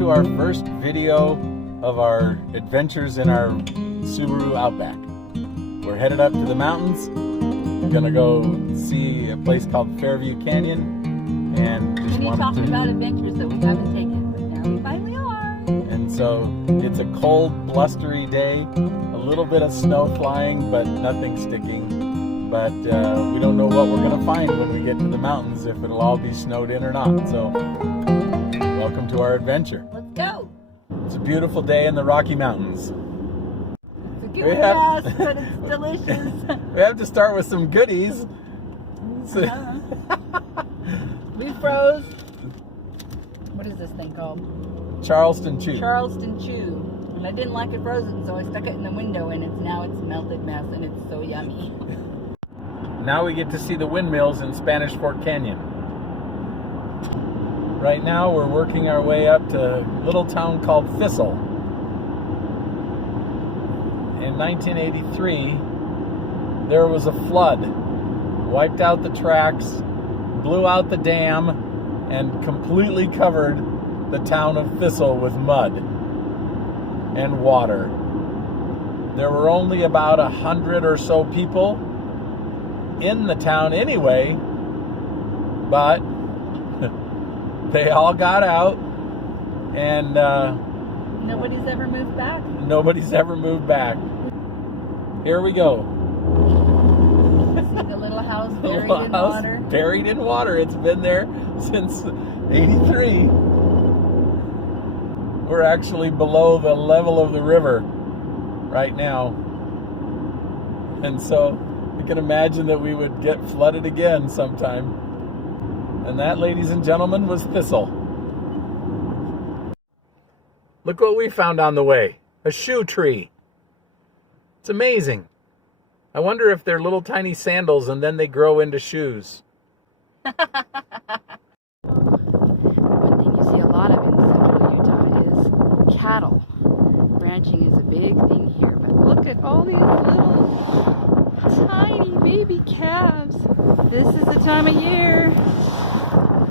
to our first video of our adventures in our Subaru Outback. We're headed up to the mountains. We're gonna go see a place called Fairview Canyon, and just We talked about adventures that we haven't taken, but now we finally are. And so it's a cold, blustery day, a little bit of snow flying, but nothing sticking. But we don't know what we're gonna find when we get to the mountains, if it'll all be snowed in or not. So welcome to our adventure. Let's go. It's a beautiful day in the Rocky Mountains. It's a good mess, but it's delicious. We have to start with some goodies. So, We froze. What is this thing called? Charleston Chew. Charleston Chew. And I didn't like it frozen, so I stuck it in the window, and it's melted mess, and it's so yummy. Now we get to see the windmills in Spanish Fork Canyon. Right now we're working our way up to a little town called Thistle. In 1983, there was a flood, wiped out the tracks, blew out the dam, and completely covered the town of Thistle with mud and water. There were only about 100 or so people in the town anyway, but they all got out, and nobody's ever moved back. Nobody's ever moved back. Here we go. See the little house buried Little in house water. Buried in water. It's been there since '83. We're actually below the level of the river right now, and so you can imagine that we would get flooded again sometime. And that, ladies and gentlemen, was Thistle. Look what we found on the way. A shoe tree. It's amazing. I wonder if they're little tiny sandals and then they grow into shoes. One thing you see a lot of in central Utah is cattle. Ranching is a big thing here, but look at all these little tiny baby calves. This is the time of year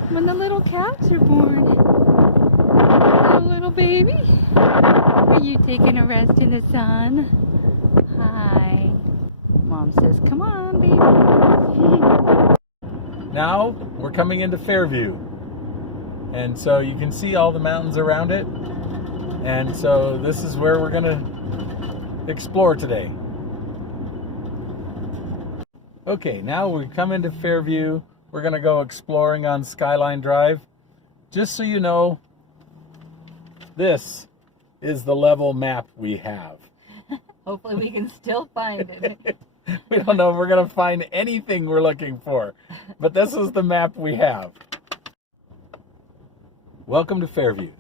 when the little calves are born. Hello, little baby. Are you taking a rest in the sun? Hi. Mom says, come on, baby. Now we're coming into Fairview. And so you can see all the mountains around it. And so this is where we're going to explore today. Okay, now we come into Fairview. We're going to go exploring on Skyline Drive. Just so you know, this is the level map we have. Hopefully we can still find it. We don't know if we're going to find anything we're looking for, but this is the map we have. Welcome to Fairview.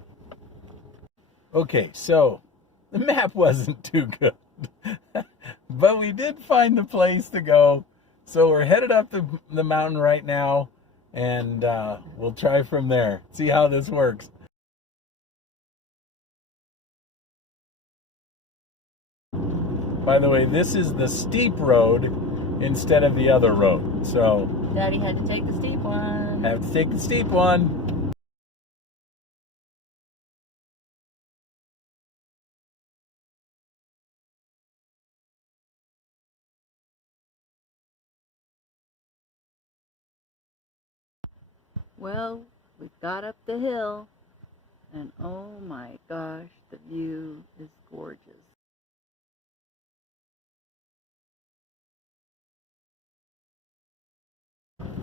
Okay, so the map wasn't too good, but we did find the place to go. So we're headed up the mountain right now, and we'll try from there. See how this works. By the way, this is the steep road instead of the other road. So Daddy had to take the steep one. have to take the steep one. Well, we've got up the hill, and oh my gosh, the view is gorgeous.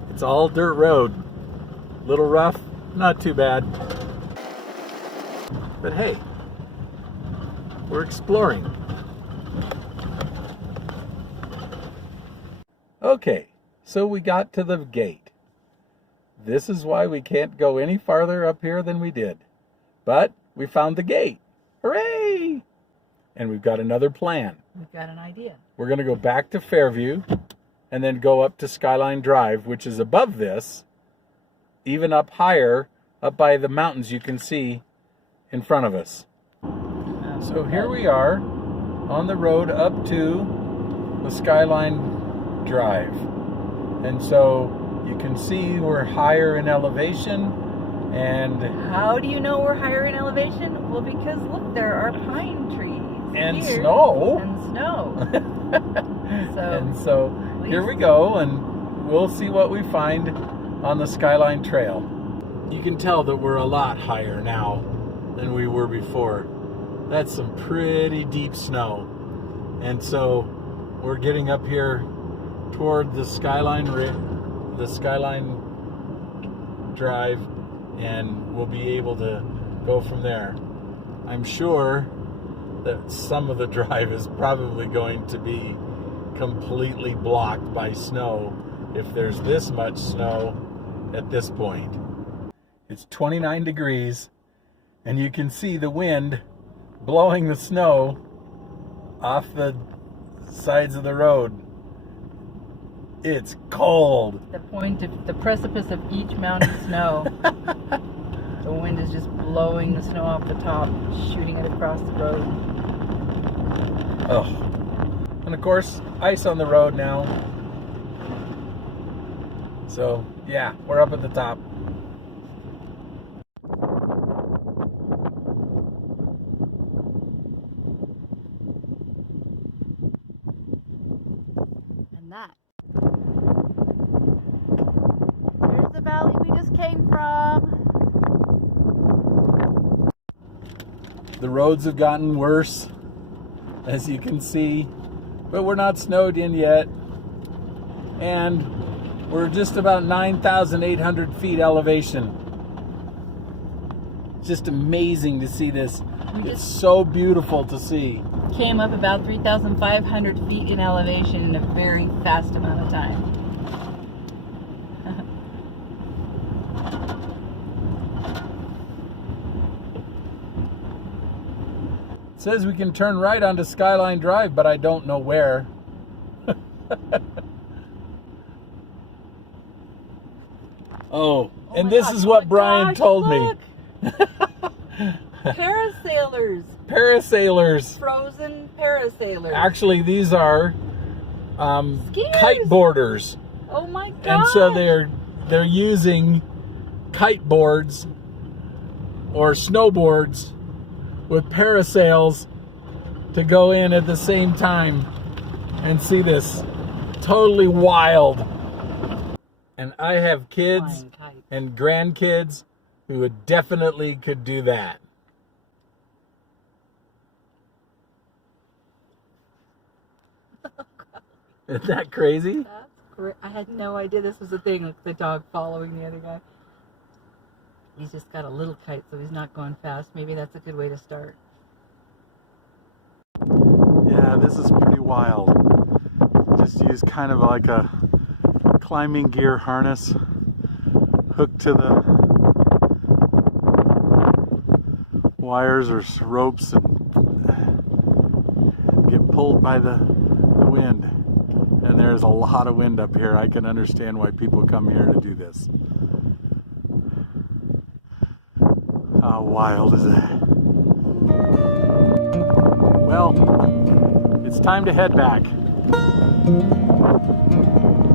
It's all dirt road. Little rough, not too bad. But hey, we're exploring. Okay, so we got to the gate. This is why we can't go any farther up here than we did. But we found the gate. Hooray! And we've got another plan. We've got an idea. We're going to go back to Fairview and then go up to Skyline Drive, which is above this, even up higher, up by the mountains you can see in front of us. So here we are on the road up to the Skyline Drive. And so you can see we're higher in elevation, And how do you know we're higher in elevation? Well, because look, there are pine trees and here. snow. And snow. And so here we go, and we'll see what we find on the Skyline Trail. You can tell that we're a lot higher now than we were before. That's some pretty deep snow. And so we're getting up here toward the Skyline Drive, and we'll be able to go from there. I'm sure that some of the drive is probably going to be completely blocked by snow if there's this much snow at this point. It's 29 degrees, and you can see the wind blowing the snow off the sides of the road. It's cold. The precipice of each mountain of snow. The wind is just blowing the snow off the top, shooting it across the road. Oh. And of course, ice on the road now. So, yeah, we're up at the top. And that. Here's the valley we just came from. The roads have gotten worse, as you can see, but we're not snowed in yet. And we're just about 9,800 feet elevation. Just amazing to see this. It's so beautiful to see. Came up about 3,500 feet in elevation in a very fast amount of time. It says we can turn right onto Skyline Drive, but I don't know where. Oh, and this is what Brian told me. Parasailers. Parasailers. Frozen parasailers. Actually, these are kiteboarders. Oh my god. And so they're using kiteboards or snowboards with parasails to go in at the same time and see this. Totally wild. And I have kids and grandkids who would definitely could do that. Isn't that crazy? That's great. I had no idea this was a thing, like the dog following the other guy. He's just got a little kite, so he's not going fast. Maybe that's a good way to start. Yeah, this is pretty wild. Just use kind of like a climbing gear harness hooked to the wires or ropes and get pulled by the wind. And there's a lot of wind up here. I can understand why people come here to do this. How wild is that? Well, it's time to head back.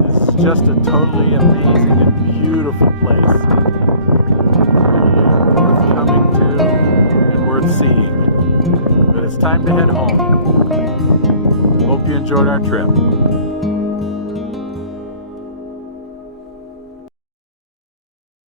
This is just a totally amazing and beautiful place. Totally worth coming to and worth seeing. But it's time to head home. Hope you enjoyed our trip.